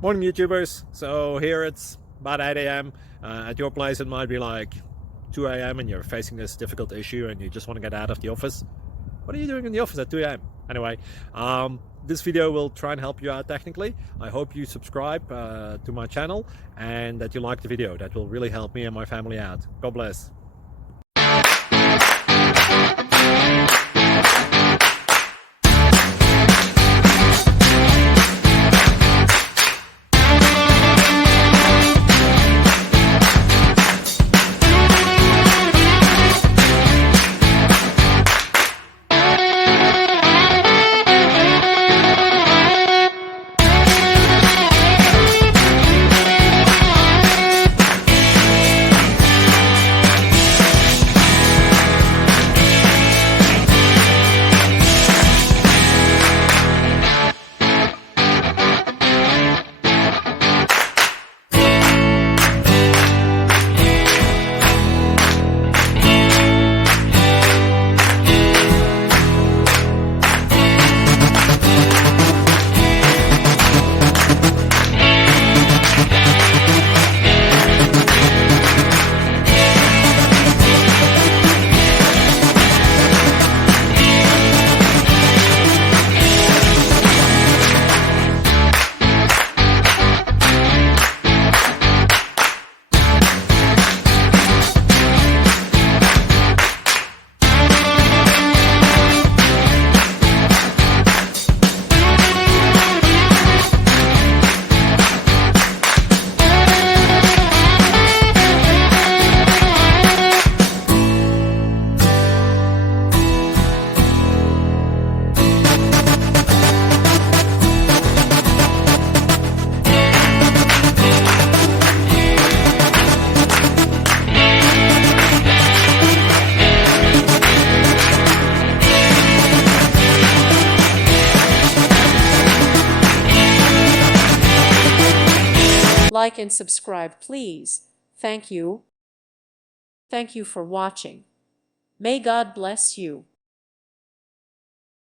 Morning YouTubers. So here it's about 8 a.m. At your place it might be like 2 a.m. and you're facing this difficult issue and you just want to get out of the office. What are you doing in the office at 2 a.m.? Anyway, this video will try and help you out technically. I hope you subscribe to my channel and that you like the video. That will really help me and my family out. God bless. Like and subscribe, please. Thank you. Thank you for watching. May God bless you.